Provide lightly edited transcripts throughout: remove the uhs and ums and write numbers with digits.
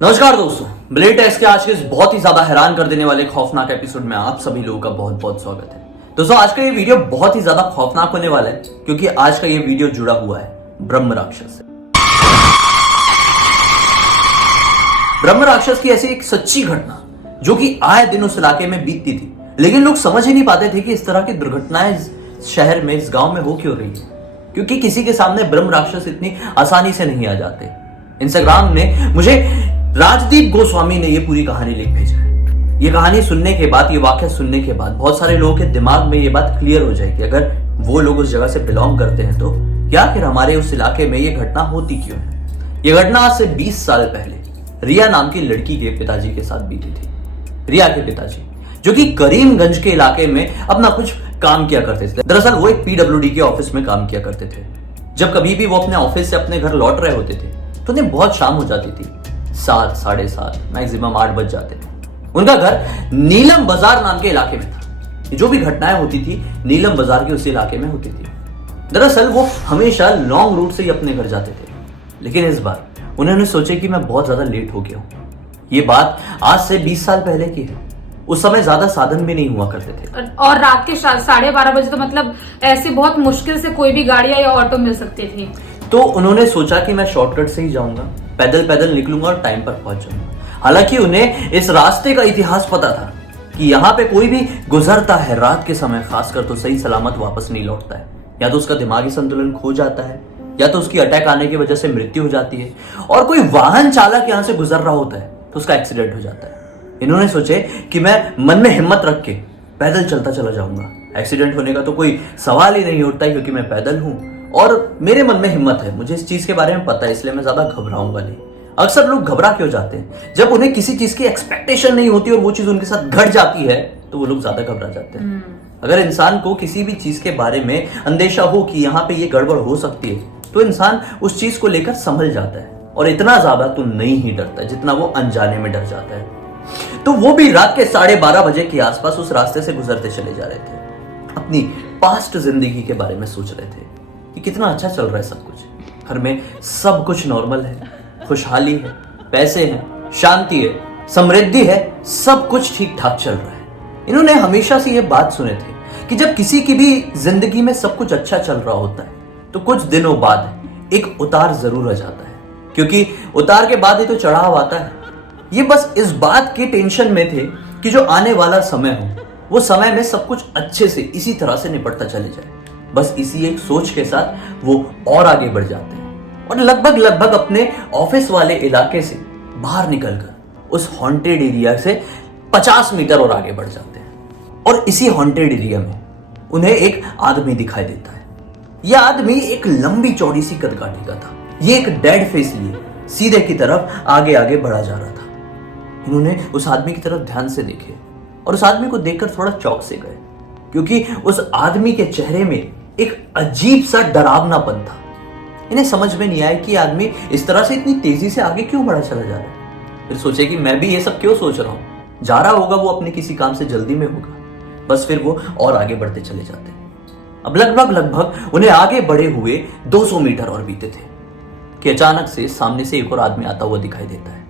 नमस्कार दोस्तों, blade test के आज के इस बहुत ही ज्यादा हैरान कर देने वाले खौफनाक एपिसोड में आप सभी लोगों का बहुत बहुत स्वागत है। दोस्तों, आज का ये वीडियो बहुत ही ज्यादा खौफनाक होने वाला है क्योंकि आज का ये वीडियो जुड़ा हुआ है ब्रह्म राक्षस से। ब्रह्म राक्षस की ऐसी एक सच्ची घटना जो कि आए दिन उस इलाके में बीतती थी, लेकिन लोग समझ ही नहीं पाते थे कि इस तरह की दुर्घटनाएं इस शहर में, इस गांव में हो क्यों रही है, क्योंकि किसी के सामने ब्रह्म राक्षस इतनी आसानी से नहीं आ जाते। इंस्टाग्राम ने मुझे राजदीप गोस्वामी ने ये पूरी कहानी लिख भेजा है। ये कहानी सुनने के बाद, ये वाकया सुनने के बाद बहुत सारे लोगों के दिमाग में ये बात क्लियर हो जाएगी, अगर वो लोग उस जगह से बिलोंग करते हैं तो क्या आखिर हमारे उस इलाके में ये घटना होती क्यों है। ये घटना आज से 20 साल पहले रिया नाम की लड़की के पिताजी के साथ बीती थी। रिया के पिताजी जो कि करीमगंज के इलाके में अपना कुछ काम किया करते थे। दरअसल वो एक पीडब्ल्यूडी के ऑफिस में काम किया करते थे। जब कभी भी वो अपने ऑफिस से अपने घर लौट रहे होते थे तो उन्हें बहुत शाम हो जाती थी, 7, साढ़े 7, मैक्सिमम 8 बज जाते थे। उनका घर नीलम बाजार नाम के इलाके में था। जो भी घटनाएं होती थी नीलम बाजार के उसी इलाके में होती थी। दरअसल वो हमेशा लॉन्ग रूट से ही अपने घर जाते थे, लेकिन इस बार उन्होंने सोचे कि मैं बहुत ज्यादा लेट हो गया हूं। ये बात आज से 20 साल पहले की है। उस समय ज्यादा साधन भी नहीं हुआ करते थे और रात के 12:30 बजे तो मतलब ऐसे बहुत मुश्किल से कोई भी गाड़ी या ऑटो मिल सकती थी। तो उन्होंने सोचा कि मैं शॉर्टकट से ही जाऊंगा, पैदल पैदल निकलूंगा और टाइम पर पहुंच जाऊंगा। हालांकि उन्हें इस रास्ते का इतिहास पता था कि यहाँ पे कोई भी गुजरता है रात के समय खासकर तो सही सलामत वापस नहीं लौटता है। या तो उसका दिमागी संतुलन खो जाता है, या तो उसकी अटैक आने की वजह से मृत्यु हो जाती है, और कोई वाहन चालक यहाँ से गुजर रहा होता है तो उसका एक्सीडेंट हो जाता है। इन्होंने सोचे कि मैं मन में हिम्मत रख के पैदल चलता चला जाऊंगा। एक्सीडेंट होने का तो कोई सवाल ही नहीं उठता क्योंकि मैं पैदल हूं और मेरे मन में हिम्मत है, मुझे इस चीज के बारे में पता है, इसलिए मैं ज्यादा घबराऊंगा नहीं। अक्सर लोग घबरा क्यों जाते हैं? जब उन्हें किसी चीज की एक्सपेक्टेशन नहीं होती और वो चीज उनके साथ घट जाती है तो वो लोग ज्यादा घबरा जाते हैं। अगर इंसान को किसी भी चीज के बारे में अंदेशा हो कि यहाँ पे ये गड़बड़ हो सकती है तो इंसान उस चीज को लेकर संभल जाता है और इतना ज्यादा तो नहीं ही डरता जितना वो अनजाने में डर जाता है। तो वो भी रात के 12:30 बजे के आसपास उस रास्ते से गुजरते चले जा रहे थे। अपनी पास्ट जिंदगी के बारे में सोच रहे थे कि कितना अच्छा चल रहा है सब कुछ। घर में सब कुछ नॉर्मल है, खुशहाली है, पैसे हैं, शांति है, समृद्धि है, सब कुछ ठीक ठाक चल रहा है। इन्होंने हमेशा से ये बात सुने थे कि जब किसी की भी जिंदगी में सब कुछ अच्छा चल रहा होता है तो कुछ दिनों बाद एक उतार जरूर आ जाता है, क्योंकि उतार के बाद ही तो चढ़ाव आता है। ये बस इस बात के टेंशन में थे कि जो आने वाला समय हो वो समय में सब कुछ अच्छे से इसी तरह से निपटता चले जाए। बस इसी एक सोच के साथ वो और आगे बढ़ जाते हैं और लगभग अपने ऑफिस वाले इलाके से बाहर निकलकर उस हॉन्टेड एरिया से 50 मीटर और आगे बढ़ जाते हैं। और इसी हॉन्टेड एरिया में उन्हें एक आदमी दिखाई देता है। यह आदमी एक लंबी चौड़ी सी कदकाठी का था। ये एक डेड फेस लिए सीधे की तरफ आगे आगे बढ़ा जा रहा था। इन्होंने उस आदमी की तरफ ध्यान से देखे और उस आदमी को देखकर थोड़ा चौंक से गए, क्योंकि उस आदमी के चेहरे में एक अजीब सा डरावनापन था। इन्हें समझ में नहीं आया कि आदमी इस तरह से इतनी तेजी से आगे क्यों बढ़ा चला जा रहा है। फिर सोचे कि मैं भी ये सब क्यों सोच रहा हूं, जा रहा होगा वो अपने किसी काम से जल्दी में होगा। बस फिर वो और आगे बढ़ते चले जाते। अब लगभग उन्हें आगे बढ़े हुए 200 मीटर और बीते थे कि अचानक से सामने से एक और आदमी आता हुआ दिखाई देता है।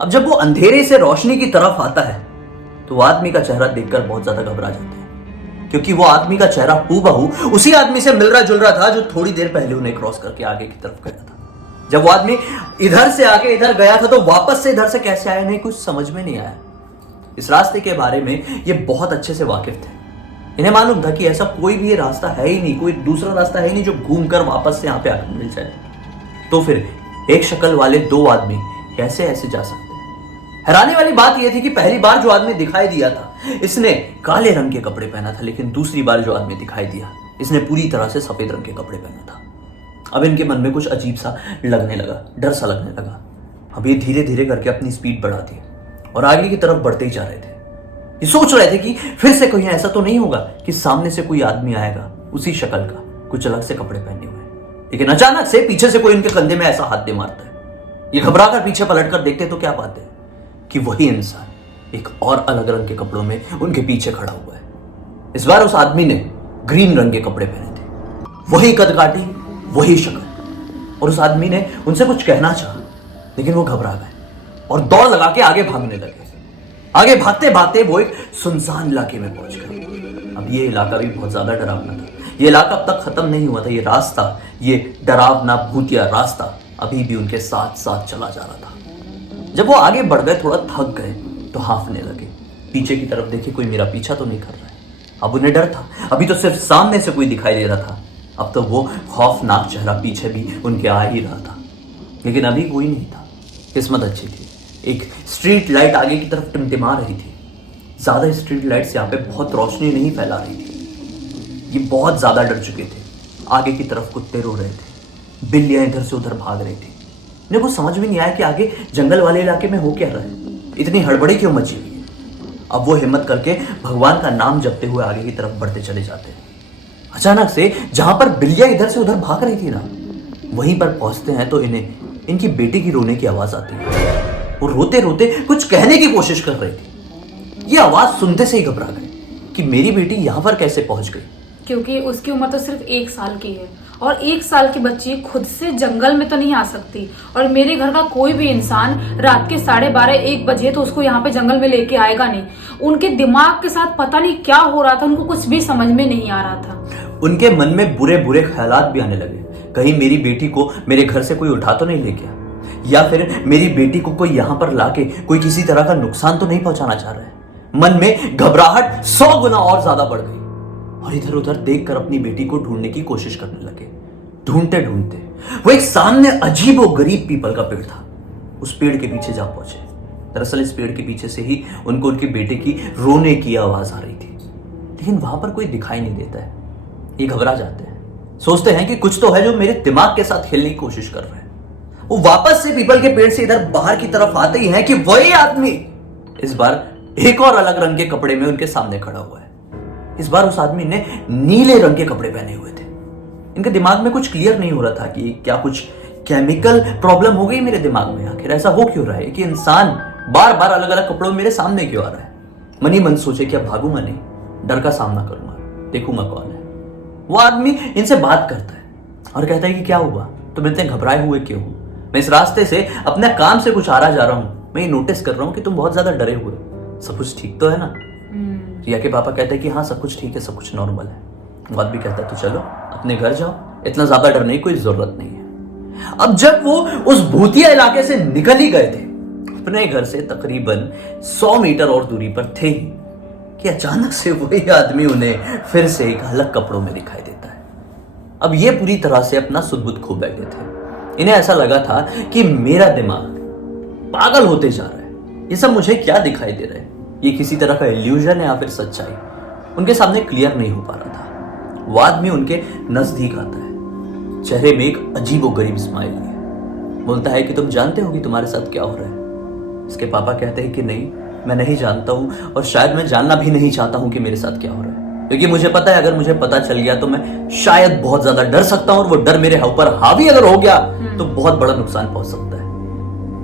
अब जब वो अंधेरे से रोशनी की तरफ आता है तो वो आदमी का चेहरा देखकर बहुत ज्यादा घबरा जाते हैं, क्योंकि वो आदमी का चेहरा हूबहू उसी आदमी से मिल रहा जुल रहा था जो थोड़ी देर पहले उन्हें क्रॉस करके आगे की तरफ गया था। जब वो आदमी इधर से आके इधर गया था तो वापस से इधर से कैसे आया नहीं कुछ समझ में नहीं आया। इस रास्ते के बारे में ये बहुत अच्छे से वाकिफ थे। इन्हें मालूम था कि ऐसा कोई भी ये रास्ता है ही नहीं, कोई दूसरा रास्ता है ही नहीं जो घूमकर वापस से यहाँ पे आकर मिल जाए। तो फिर एक शक्ल वाले 2 आदमी कैसे ऐसे जा सकते? हैरानी वाली बात यह थी कि पहली बार जो आदमी दिखाई दिया था इसने काले रंग के कपड़े पहना था, लेकिन दूसरी बार जो आदमी दिखाई दिया इसने पूरी तरह से सफेद रंग के कपड़े पहना था। अब इनके मन में कुछ अजीब सा लगने लगा, डर सा लगने लगा। अब ये धीरे धीरे करके अपनी स्पीड बढ़ा दी और आगे की तरफ बढ़ते ही जा रहे थे। ये सोच रहे थे कि फिर से कहीं ऐसा तो नहीं होगा कि सामने से कोई आदमी आएगा उसी शक्ल का, कुछ अलग से कपड़े पहने हुए। लेकिन अचानक से पीछे से कोई इनके कंधे में ऐसा हाथ दे मारता है। ये घबरा कर पीछे पलट कर देखते तो क्या पाते हैं कि वही इंसान एक और अलग रंग के कपड़ों में उनके पीछे खड़ा हुआ है। इस बार उस आदमी ने ग्रीन रंग के कपड़े पहने थे, वही कदकाठी, वही शक्ल। और उस आदमी ने उनसे कुछ कहना चाहा, लेकिन वो घबरा गए। और दौड़ लगा के आगे भागने लगे। आगे भागते भागते वो एक सुनसान इलाके में पहुंच गए। अब ये इलाका भी बहुत ज्यादा डरावना था। ये इलाका अब तक खत्म नहीं हुआ था। ये रास्ता, ये डरावना भूतिया रास्ता अभी भी उनके साथ साथ चला जा रहा था। जब वो आगे बढ़ गए, थोड़ा थक गए, तो हांफने लगे। पीछे की तरफ देखे, कोई मेरा पीछा तो नहीं कर रहा है। अब उन्हें डर था। अभी तो सिर्फ सामने से कोई दिखाई दे रहा था, अब तो वो खौफनाक चेहरा पीछे भी उनके आ ही रहा था। लेकिन अभी कोई नहीं था। किस्मत अच्छी थी, एक स्ट्रीट लाइट आगे की तरफ टिमटिमा रही थी। ज्यादा स्ट्रीट लाइट्स यहाँ पे बहुत रोशनी नहीं फैला रही थी। ये बहुत ज्यादा डर चुके थे। आगे की तरफ कुत्ते रो रहे थे, बिल्लियां इधर से उधर भाग रही थी। इन्हें वो समझ में नहीं आया कि आगे जंगल वाले इलाके में हो क्या रहा है, इतनी हड़बड़ी क्यों मची हुई है। अब वो हिम्मत करके भगवान का नाम जपते हुए आगे की तरफ बढ़ते चले जाते हैं। अचानक से जहां पर बिल्लियां इधर से उधर भाग रही थी ना, वहीं पर पहुंचते हैं तो इन्हें इनकी बेटी की रोने की आवाज आती है। वो रोते रोते कुछ कहने की कोशिश कर रही थी। ये आवाज सुनते से ही घबरा गए कि मेरी बेटी यहां पर कैसे पहुंच गई, क्योंकि उसकी उम्र तो सिर्फ 1 साल की है और 1 साल की बच्ची खुद से जंगल में तो नहीं आ सकती। और मेरे घर का कोई भी इंसान रात के 12:30-1 बजे तो उसको यहाँ पे जंगल में लेके आएगा नहीं। उनके दिमाग के साथ पता नहीं क्या हो रहा था, उनको कुछ भी समझ में नहीं आ रहा था। उनके मन में बुरे बुरे ख्यालात भी आने लगे। कहीं मेरी बेटी को मेरे घर से कोई उठा तो नहीं ले गया, या फिर मेरी बेटी को कोई यहां पर लाके कोई किसी तरह का नुकसान तो नहीं पहुंचाना चाह रहा है। मन में घबराहट 100 गुना और ज्यादा बढ़ गई और इधर उधर देखकर अपनी बेटी को ढूंढने की कोशिश करने लगे। ढूंढते ढूंढते वो एक सामने अजीब और गरीब पीपल का पेड़ था, उस पेड़ के पीछे जा पहुंचे। दरअसल इस पेड़ के पीछे से ही उनको उनके बेटे की रोने की आवाज आ रही थी, लेकिन वहां पर कोई दिखाई नहीं देता है। ये घबरा जाते हैं, सोचते हैं कि कुछ तो है जो मेरे दिमाग के साथ खेलने की कोशिश कर रहा है। वो वापस से पीपल के पेड़ से इधर बाहर की तरफ आते ही हैं कि वही आदमी इस बार एक और अलग रंग के कपड़े में उनके सामने खड़ा हुआ है। इस बार उस आदमी ने नीले रंग के कपड़े पहने हुए थे। इनके दिमाग में कुछ क्लियर नहीं हो रहा था कि क्या कुछ केमिकल प्रॉब्लम हो गई मेरे दिमाग में, आखिर ऐसा हो क्यों रहा है कि इंसान बार बार अलग अलग कपड़ों में मेरे सामने क्यों आ रहा है। मन ही मन सोचे कि अब भागूंगा नहीं, डर का सामना करूंगा, देखूंगा कौन है। वो आदमी इनसे बात करता है और कहता है कि क्या हुआ, तुम इतने घबराए हुए क्यों हो? मैं इस रास्ते से अपने काम से कुछ आ रहा जा रहा हूं, मैं ये नोटिस कर रहा हूं कि तुम बहुत ज्यादा डरे हुए हो। सब कुछ ठीक तो है ना? रिया के पापा कहते हैं कि हाँ सब कुछ ठीक है, सब कुछ नॉर्मल है। वो आदमी कहता है तो चलो अपने घर जाओ, इतना ज्यादा डरने की कोई जरूरत नहीं है। अब जब वो उस भूतिया इलाके से निकल ही गए थे, अपने घर से तकरीबन 100 मीटर और दूरी पर थे ही कि अचानक से वही आदमी उन्हें फिर से एक अलग कपड़ों में दिखाई देता है। अब ये पूरी तरह से अपना सुध-बुध खो बैठे थे। इन्हें ऐसा लगा था कि मेरा दिमाग पागल होते जा रहा है, ये सब मुझे क्या दिखाई दे रहा है, ये किसी तरह का इल्यूजन है या फिर सच्चाई, उनके सामने क्लियर नहीं हो पा रहा था। वो आदमी उनके नजदीक आता है, चेहरे में एक अजीब और गरीब स्माइल है। बोलता है कि तुम जानते हो कि तुम्हारे साथ क्या हो रहा है? इसके पापा कहते हैं कि नहीं, मैं नहीं जानता हूं और शायद मैं जानना भी नहीं चाहता हूं कि मेरे साथ क्या हो रहा है, क्योंकि मुझे पता है अगर मुझे पता चल गया तो मैं शायद बहुत ज्यादा डर सकता हूं और वो डर मेरे ऊपर हावी अगर हो गया तो बहुत बड़ा नुकसान पहुंच सकता है।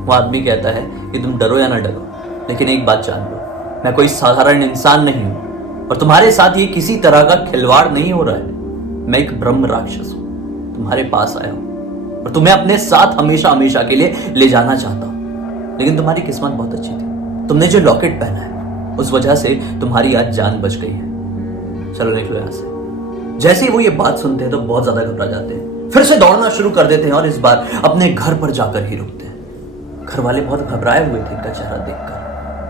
वो आदमी कहता है कि तुम डरो या ना डरो, लेकिन एक बात जान लो, मैं कोई साधारण इंसान नहीं हूं और तुम्हारे साथ ये किसी तरह का खिलवाड़ नहीं हो रहा है। मैं एक ब्रह्म राक्षस हूं, तुम्हारे पास आया हूं और तुम्हें अपने साथ हमेशा हमेशा के लिए ले जाना चाहता हूं। लेकिन तुम्हारी किस्मत बहुत अच्छी थी, तुमने जो लॉकेट पहना है उस वजह से तुम्हारी आज जान बच गई है। चलो निकलो यहां से। जैसे ही वो ये बात सुनते हैं तो बहुत ज्यादा घबरा जाते हैं, फिर से दौड़ना शुरू कर देते हैं और इस बार अपने घर पर जाकर ही रुकते हैं। घर वाले बहुत घबराए हुए थे इनका चेहरा देखकर।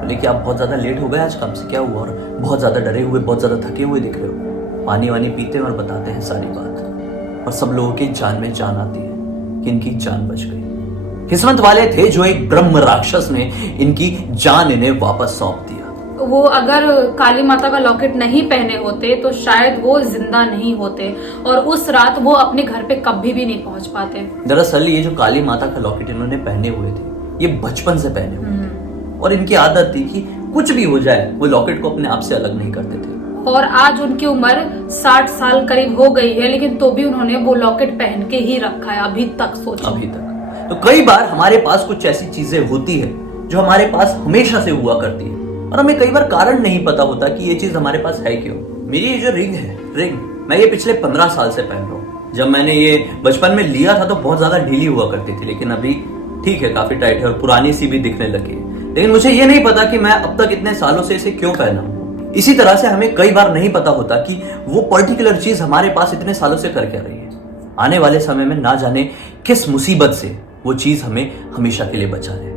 बोले कि आप बहुत ज्यादा लेट हो गए आज, काम से क्या हुआ, और बहुत ज्यादा डरे हुए, बहुत ज्यादा थके हुए दिख रहे हो। पानी वानी पीते हैं और बताते हैं सारी बात, और सब लोगों की जान में जान आती है कि इनकी जान बच गई। किस्मत वाले थे जो एक ब्रह्म राक्षस ने इनकी जान इन्हें वापस सौंप दिया। वो अगर काली माता का लॉकेट नहीं पहने होते तो शायद वो जिंदा नहीं होते और उस रात वो अपने घर पे कभी भी नहीं पहुंच पाते। दरअसल ये जो काली माता का लॉकेट इन्होंने पहने हुए थे, ये बचपन से पहने हुए थे और इनकी आदत थी कि कुछ भी हो जाए वो लॉकेट को अपने आप से अलग नहीं करते थे। और आज उनकी उम्र 60 साल करीब हो गई है, लेकिन तो भी उन्होंने वो लॉकेट पहन के ही रखा है अभी तक। सोचो, अभी तक। तो कई बार हमारे पास कुछ ऐसी चीजें होती है जो हमारे पास हमेशा से हुआ करती है और हमें कई बार कारण नहीं पता होता कि ये चीज हमारे पास है क्यों। मेरी ये जो रिंग मैं ये पिछले 15 साल से पहन रहा हूँ। जब मैंने ये बचपन में लिया था तो बहुत ज्यादा ढीली हुआ करती थी, लेकिन अभी ठीक है काफी टाइट है और पुरानी सी भी दिखने लगी है, लेकिन मुझे ये नहीं पता कि मैं अब तक इतने सालों से इसे क्यों पहना हूं। इसी तरह से हमें कई बार नहीं पता होता कि वो पर्टिकुलर चीज हमारे पास इतने सालों से कर क्या रही है। आने वाले समय में ना जाने किस मुसीबत से वो चीज हमें हमेशा के लिए बचा ले।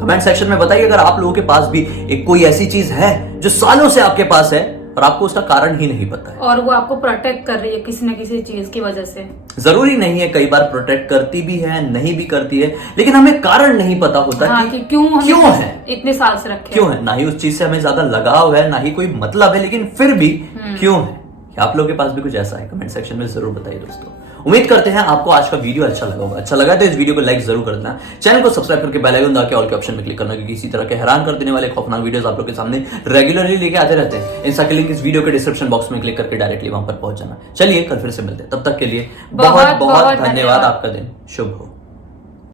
कमेंट सेक्शन में बताइए अगर आप लोगों के पास भी एक कोई ऐसी चीज है जो सालों से आपके पास है और आपको उसका कारण ही नहीं पता है, और वो आपको प्रोटेक्ट कर रही है किसी न किसी चीज की वजह से। जरूरी नहीं है, कई बार प्रोटेक्ट करती भी है, नहीं भी करती है, लेकिन हमें कारण नहीं पता होता हाँ, कि क्यों है इतने साल से रखे, क्यों है। ना ही उस चीज से हमें ज्यादा लगाव है, ना ही कोई मतलब है, लेकिन फिर भी क्यों है। क्या आप लोगों के पास भी कुछ ऐसा है? कमेंट सेक्शन में जरूर बताइए दोस्तों। उम्मीद करते हैं आपको आज का वीडियो अच्छा लगा होगा। अच्छा लगा तो इस वीडियो को लाइक जरूर कर देना, चैनल को सब्सक्राइब करके बेल आइकन दबा के ऑल के ऑप्शन में क्लिक करना, क्योंकि इसी तरह के हैरान कर देने वाले खौफनाक वीडियोस आप लोग के सामने रेगुलरली लेके आते रहते हैं। इंस्टा के लिंक इस वीडियो के डिस्क्रिप्शन बॉक्स में क्लिक करके डायरेक्टली वहां पर पहुंच जाना। चलिए कल फिर से मिलते हैं, तब तक के लिए बहुत बहुत धन्यवाद। आपका दिन शुभ हो।